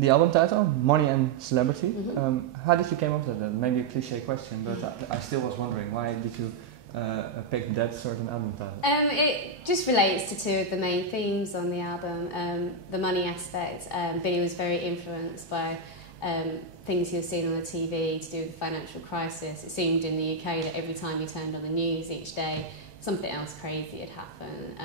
The album title, Money and Celebrity. How did you come up with that? Maybe a cliche question, but I still was wondering, why did you pick that certain album title? It just relates to two of the main themes on the album. The money aspect. Billy was very influenced by things he was seeing on the TV to do with the financial crisis. It seemed in the UK that every time you turned on the news each day, something else crazy had happened.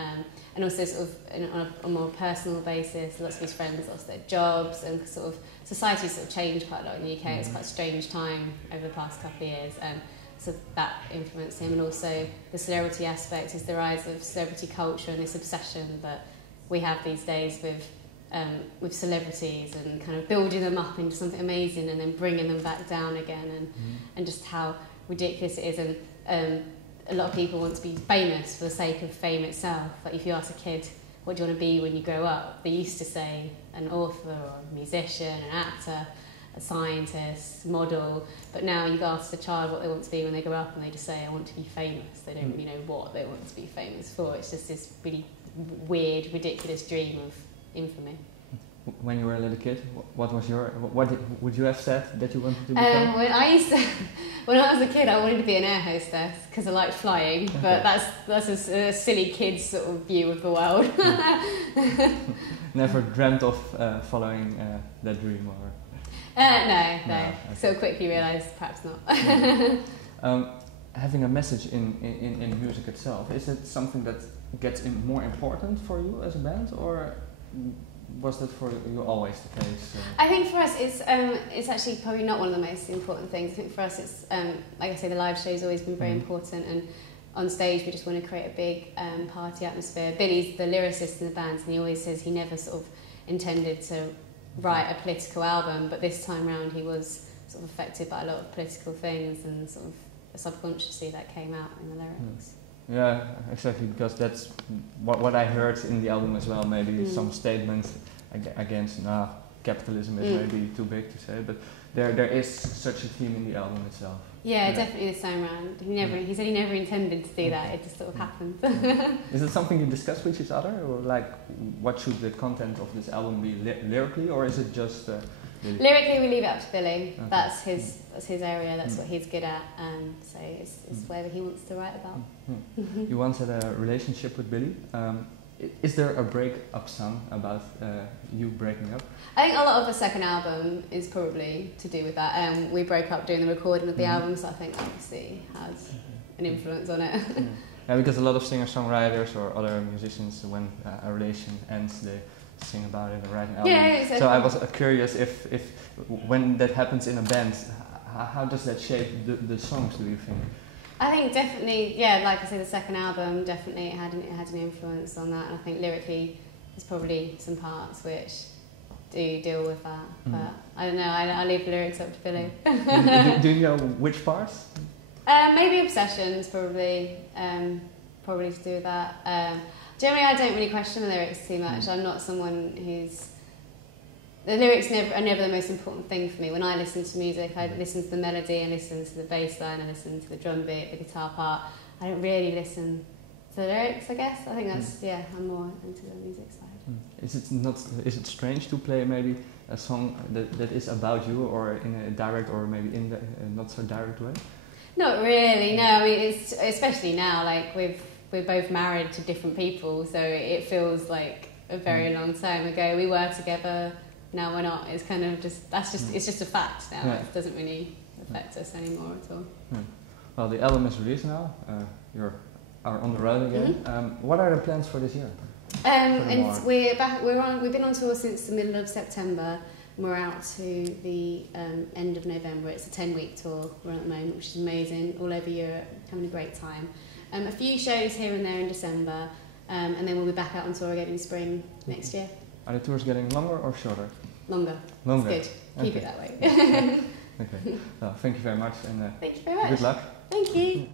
And also sort of on a more personal basis, lots of his friends lost their jobs, and sort of society sort of changed quite a lot in the UK. It was quite a strange time over the past couple of years. So that influenced him. And also the celebrity aspect is the rise of celebrity culture and this obsession that we have these days with celebrities, and kind of building them up into something amazing and then bringing them back down again, and just how ridiculous it is. And a lot of people want to be famous for the sake of fame itself. Like if you ask a kid, what do you want to be when you grow up? They used to say an author or a musician, an actor, a scientist, model. But now you ask the child what they want to be when they grow up, and they just say, I want to be famous. They don't really know what they want to be famous for. It's just this really weird, ridiculous dream of infamy. When you were a little kid, what would you have said that you wanted to become? When I was a kid, I wanted to be an air hostess because I liked flying. But that's a silly kid's sort of view of the world. Never dreamt of following that dream, or? No. Okay. So quickly realised perhaps not. Having a message in music itself, is it something that gets more important for you as a band, or was that for you always the case? I think for us it's actually probably not one of the most important things. I think for us it's, like I say, the live show's always been very important, and on stage we just want to create a big party atmosphere. Billy's the lyricist in the band, and he always says he never sort of intended to write a political album, but this time round he was sort of affected by a lot of political things, and sort of subconsciously that came out in the lyrics. Yeah, exactly, because that's what I heard in the album as well. Maybe some statements against capitalism is maybe too big to say, but there is such a theme in the album itself. Yeah, definitely this time around. He said he never intended to do that. It just sort of happened. Is it something you discuss with each other, or like what should the content of this album be lyrically, or is it just? Lyrically, we leave it up to Billy. Okay. That's his area. That's what he's good at, and so it's whatever he wants to write about. You once had a relationship with Billy. Is there a break-up song about you breaking up? I think a lot of the second album is probably to do with that. We broke up during the recording of the album, so I think obviously has an influence on it. Yeah, because a lot of singer-songwriters or other musicians, when a relation ends, they sing about it and write an album. Yeah, exactly. So I was curious if when that happens in a band, how does that shape the songs, do you think? I think definitely, yeah, like I say, the second album definitely it had an influence on that, and I think lyrically there's probably some parts which do deal with that, but I don't know, I leave the lyrics up to Billy. do you know which parts? Maybe Obsessions, probably to do with that. Generally, I don't really question the lyrics too much. I'm not someone who's... The lyrics are never the most important thing for me. When I listen to music, I listen to the melody, I listen to the bass line, I listen to the drum beat, the guitar part. I don't really listen to the lyrics, I guess. I think that's, I'm more into the music side. Is it strange to play maybe a song that is about you, or in a direct, or maybe in a not so direct way? Not really, no. I mean, it's, especially now, like we're both married to different people, so it feels like a very long time ago. We were together, now we're not. It's kind of just, it's just a fact now. It doesn't really affect us anymore at all. Well, the album is released now. You are on the road again. What are the plans for this year? And we've been on tour since the middle of September. And we're out to the end of November. It's a 10-week tour we're on at the moment, which is amazing. All over Europe, having a great time. A few shows here and there in December, and then we'll be back out on tour again in spring next year. Are the tours getting longer or shorter? Longer. Longer. It's good. Keep it that way. Okay. Well, thank you very much, and thank you very much. Good luck. Thank you.